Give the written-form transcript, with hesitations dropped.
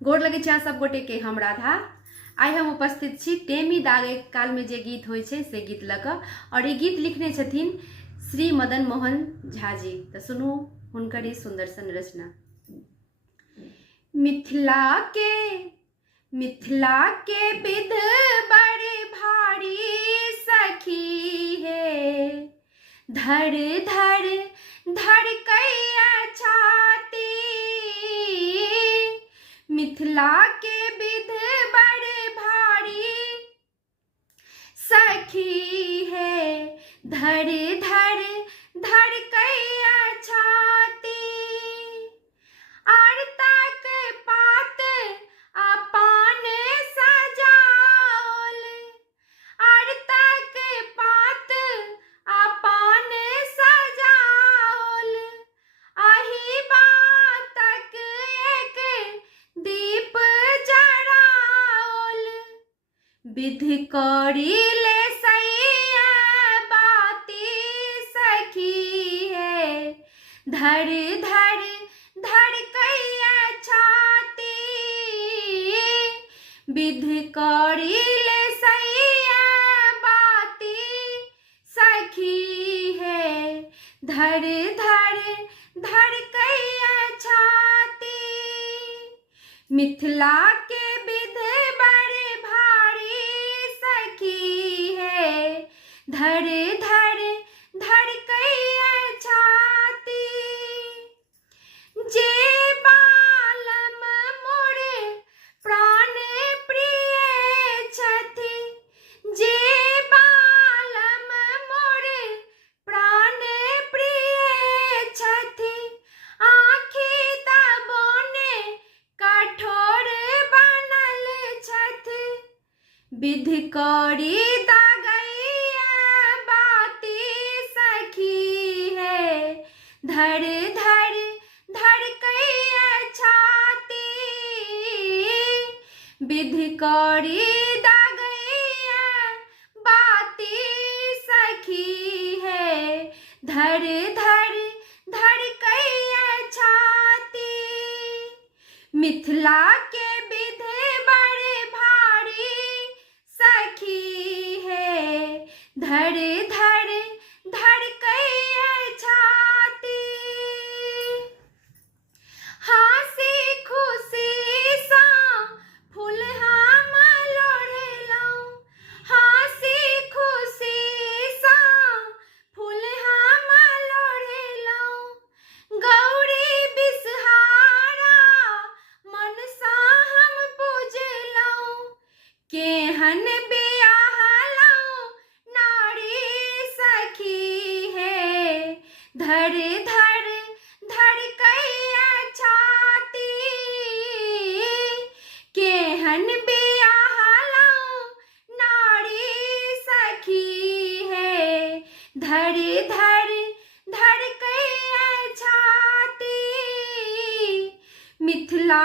गोर लगे छी सब गोटे के। हम राधा आई हम उपस्थित छी टेमी दागे काल में जे गीत होय छे से गीत लक और ये गीत लिखने छथिन श्री मदन मोहन झा जी। तो सुनू हुनकर ई सुंदर सन रचना। मिथिला के विध बड़े भारी सखी है, धर धर धर कैया छाती। मिथिला के विध बड़े भारी सखी है, धर धर धर कैया छाती। आरता के पात अपान सजाओल, आरता के पात अपान सजाओल। आही बातक एक दीप जराओल। विधि करी ले सैया बाती सखी है, धर धर धर कैया छाती। विधि करी ले सैया बाती सखी है, धर धर धर कैया छाती। मिथिला के विध बड़े भारी सखी है, धर धर धर कैया छाती। जे बालम मोरे प्राण प्रिय छथि, जे बालम मोरे प्राण प्रिय छथि। आँखि दबोने कठोर बनल छथि, विधि करी दागैया बाती सखी है, धर धर धर कैया छाती। विधि करी दागैया बाती सखी है, धर धर धर कैया छाती। मिथिला के विध बड़े भारी सखी है, धर धर धर कैया छाती। हासी खुशी सा फूल हम लोढ़ेलौं, हासी खुशी सा फूल हम लोढ़ेलौं। गौरी बिसहारा मनसा हम पूजलौं, केहन बियाहलौं नारी सखी है, धर धर धर कैया छाती। केहन बियाहलौं नारी सखी है, धर धर धर कैया छाती। मिथिला